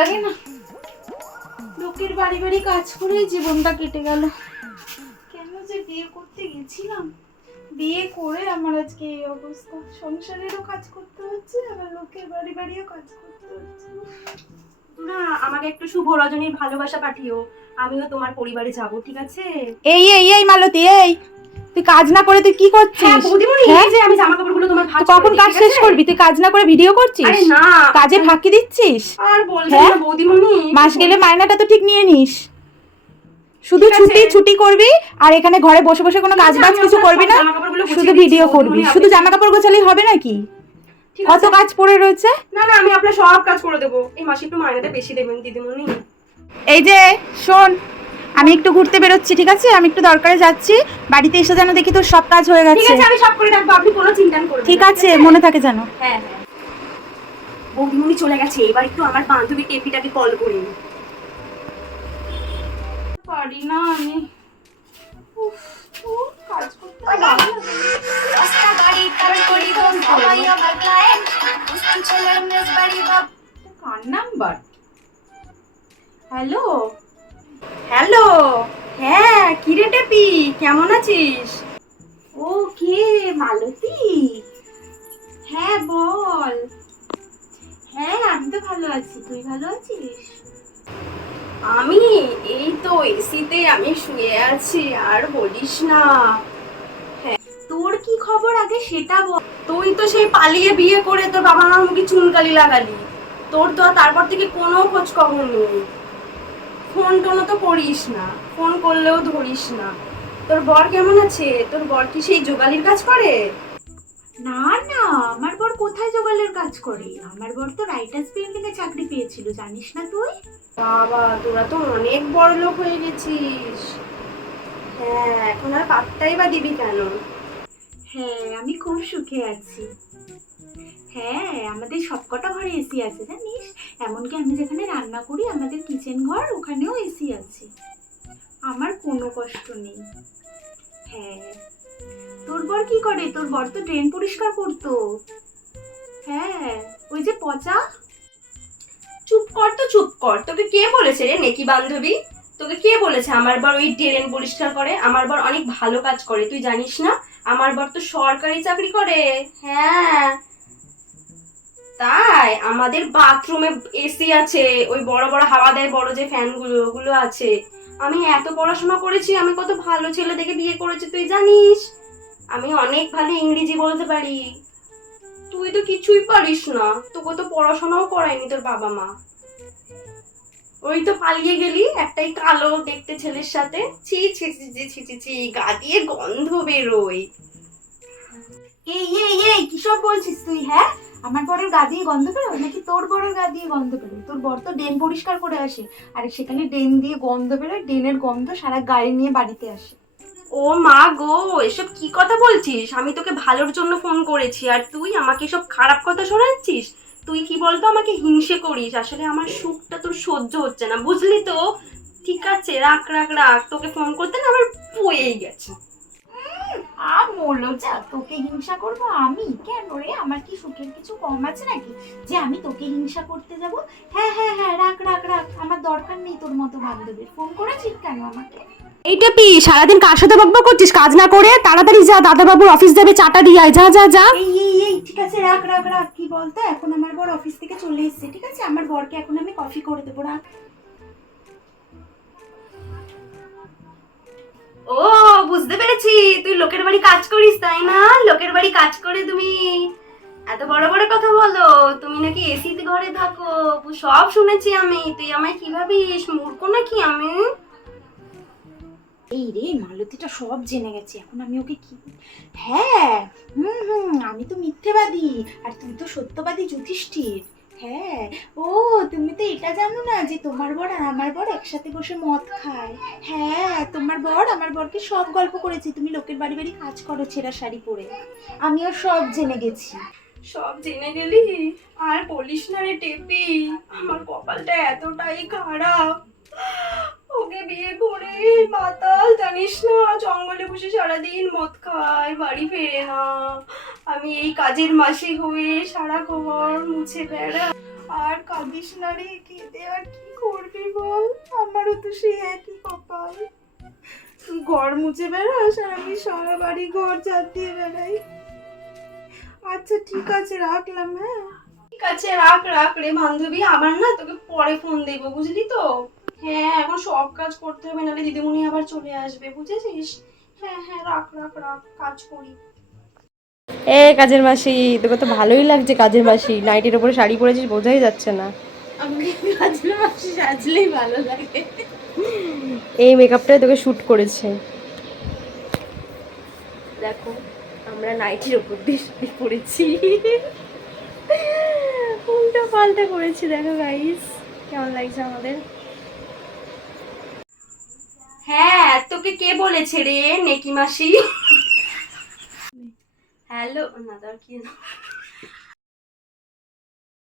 লাগে না, লোকের বাড়ি বাড়ি কাজ করেই জীবনটা কেটে গেল। কেন যে বিয়ে করতে গেছিলাম, বিয়ে করে আমার আজকে এই অবস্থা। সংসারেরও কাজ করতে হচ্ছে, আবার লোকের বাড়ি বাড়িও কাজ করতে হচ্ছে। না, আমাকে একটু শুভ রজনীর ভালোবাসা পাঠিও, আমিও তোমার পরিবারে যাব, ঠিক আছে? এই এই এই মালতী, এই তুই কাজ না করে তুই কি করছিস? হ্যাঁ বৌদিমণি, এই যে আমি জামা কাপড়গুলো তোমার ভাঁজ করে কখন দিই, কাজ ঠিক শেষ আছে? করবি? তুই কাজ না করে ভিডিও করছিস? আরে না, কাজে ফাঁকি দিচ্ছিস। আর বলবেন হ্যাঁ? না বৌদিমণি, মাস গেলে মাইনাটা তো ঠিক নিয়ে নিস। শুধু ঠিক আছে। ছুটি ছুটি করবি আর এখানে ঘরে বসে বসে কোনো কাজ বাজ কিছু করবি না, শুধু ভিডিও করবি। শুধু জামা কাপড় গোছালেই হবে নাকি? কত কাজ পড়ে রয়েছে। না না, আমি আপনার সব কাজ করে দেবো। এই মাসে একটু মাইনাটা বেশি দেবেন দিদিমণি। এই যে শোন, আমি একটু ঘুরতে বেরোচ্ছি, ঠিক আছে? আমি একটু দরকারে যাচ্ছি, বাড়িতে এসে যেন দেখি তোর সব কাজ হয়ে ঠিক গেছে। আছে, আমি সব করে রাখবো, আপনি কোনো চিন্তা করবেন না। ঠিক আছে, মনে থাকে যেন। হ্যাঁ হ্যাঁ। বৌদিমণি চলে গেছে, এবার একটু আমার বান্ধবী টেপিটাকে কল করি। পারি না আমি। উফ, উফ, কাজ করতে ভালো লাগে। কার নাম্বার? হ্যালো হ্যালো, হ্যাঁ কিরে টেপি, কেমন আছিস? ও কে? মালতী? হ্যাঁ বল। হ্যাঁ আমি তো ভালো আছি, তুই ভালো আছিস? আমি এই তো এসিতে আমি শুয়ে আছি, আর বলিস না। তোর কি খবর আগে সেটা বল। তুই তো সেই পালিয়ে বিয়ে করে তোর বাবা মার মুখে চুনকালি লাগালি, তোর তো আর তারপর থেকে কোনো খোঁজ খবর নেই। ফোন টোনও তো করিস না, ফোন করলেও ধরিস না। তোর বর কেমন আছে? তোর বর কি সেই জোগালির কাজ করে? না না, আমার বর কোথায় জোগালের কাজ করে? আমার বর তো রাইটার্স বিল্ডিং এ চাকরি পেয়েছিল, জানিস না তুই? বাবা, তোরা তো অনেক বড় লোক হয়ে গেছিস। হ্যাঁ, এখন আর পাত্তাই বা দিবি কেন? হ্যাঁ আমি খুব সুখে আছি। হ্যাঁ আমাদের সবকটা ঘরে এসি আছে জানিস, এমনকি আমি যেখানে রান্না করি আমাদের কিচেন ঘর ওখানেও এসি আছে। আমার কোনো কষ্ট নেই। হ্যাঁ, তোর বর কি করে? তোর বর তো ড্রেন পরিষ্কার করতো। হ্যাঁ, ওই যে পচা। চুপ কর তো, চুপ কর। তোকে কে বলেছে রে নেকি বান্ধবী? তোকে কে বলেছে আমার বর ওই ড্রেন পরিষ্কার করে? আমার বর অনেক ভালো কাজ করে, তুই জানিস না? আমার বর তো সরকারি চাকরি করে। হ্যাঁ, তাই আমাদের বাথরুমে এসি আছে, ওই বড় বড় হাওয়া দেয় বড় যে ফ্যানগুলো, ওগুলো আছে। আমি এত পড়াশোনা করেছি, আমি কত ভালো ছেলে দেখে বিয়ে করেছি তুই জানিস? আমি অনেক ভালো ইংরেজি বলতে পারি। তুই তো কিছুই পারিস না, তোকে তো পড়াশোনাও করায়নি তোর বাবা মা। ওই তো পালিয়ে গেলি একটাই কালো দেখতে ছেলের সাথে। ছি ছি ছি ছি ছি ছি ছি, গা দিয়ে গন্ধ বেরোয়। এই এই এই কি সব বলছিস তুই? হ্যাঁ, আমার বরের গা দিয়ে গন্ধ বেরোয় নাকি তোর বরের গা দিয়ে গন্ধ বেরোয়? তোর বর তো ড্রেন পরিষ্কার করে আসে, আর সেখানে ড্রেন দিয়ে গন্ধ বেরোয়, ড্রেনের গন্ধ সারা গায়ে নিয়ে বাড়িতে আসে। ও মা গো, এসব কি কথা বলছিস? আমি তোকে ভালোর জন্য ফোন করেছি, আর তুই আমাকে সব খারাপ কথা শোনাচ্ছিস। তুই কি বলতো, আমাকে হিংসে করিস। আসলে আমার সুখটা তোর সহ্য হচ্ছে না, বুঝলি তো? ঠিক আছে, রাখ রাখ রাখ, তোকে ফোন করতে না আমার বয়েই গেছে। মরলো যা, তোকে হিংসা করবো আমি? কেন রে, আমার কি সুখের কিছু কম আছে নাকি যে আমি তোকে হিংসা করতে যাব? হ্যাঁ হ্যাঁ হ্যাঁ, রাখ রাখ রাখ, আমার দরকার নেই তোর মতো বান্ধবীর। ফোন করেছিস কেন আমাকে? এইটা পি, সারাদিন কার সাথে বকবক করছিস? কাজ না করে তাড়াতাড়ি যা, দাদাবাবুর অফিস যাবে, চাটা দিয়ে আয়, যা যা যা। এই এই এই ঠিক আছে, রাখ রাখ রাখ। কি বলতো, এখন আমার বর অফিস থেকে চলে এসেছে, ঠিক আছে? আমার বরকে এখন আমি কফি করে দেবো, রাখ। ও, বুঝতে পেরেছি, তুই লোকের বাড়ি কাজ করিস তাই না? লোকের বাড়ি কাজ করে তুমি এত বড় বড় কথা বলো। তুমি নাকি এসিতে ঘরে থাকো, সব শুনেছি আমি। তুই আমায় কি ভাবিস, মূর্খ নাকি আমি? এই রে, মালতীটা সব জেনে গেছে, এখন আমি ওকে কি? হ্যাঁ, আমি তো মিথ্যেবাদী আর তুই তো সত্যবাদী যুধিষ্ঠির। হ্যাঁ, ও তুমি তো এটা জানো না যে তোমার বর আর আমার বর একসাথে বসে মদ খায়? হ্যাঁ, তোমার বর আমার বরকে সব গল্প করেছে, তুমি লোকের বাড়ি বাড়ি কাজ করো ছেঁড়া শাড়ি পরে। আমিও সব জেনে গেছি। সব জেনে গেলি? আর বলিস না রে টেপি, আমার কপালটা এতটাই খারাপ। ওকে বিয়ে করে মাতাল, জানিস না, জঙ্গলে বসে সারাদিন মদ খায়, বাড়ি ফেরে না। আমি এই কাজের মাসি হয়ে সারা ঘর মুছে বেড়া। আর কাঁদিস না রে, কেঁদে আর কি করবি বল, আমারও তো সেই একই কপাল। ঘর মুছে বেড়াস আর আমি সারা বাড়ি ঘর ঝাড় দিয়ে বেড়াই। আচ্ছা ঠিক আছে, রাখলাম। হ্যাঁ ঠিক আছে, রাখ রাখ রে বান্ধবী, আবার না তোকে পরে ফোন দেবো, বুঝলি তো? হ্যাঁ, এখন সব কাজ করতে হবে, নাহলে দিদিমণি আবার চলে আসবে, বুঝেছিস? হ্যাঁ হ্যাঁ, রাখ রাখ রাখ, কাজ করি। এ কাজের মাসি, তোকে তো ভালোই লাগছে কাজের মাসি, নাইটির উপরে শাড়ি পরেছিস বোঝাই যাচ্ছে না। আমাকে কাজের মাসি সাজলেই ভালো লাগে। এই মেকআপটাই তোকে শ্যুট করেছে। দেখো আমরা নাইটির উপর দিয়ে শাড়ি পরেছি, উল্টো পাল্টা করেছি, দেখো গাইস কেমন লাগছে আমাদের। হ্যাঁ, তোকে কে বলেছে রে নেকি মাসি? হ্যালো, না তার কি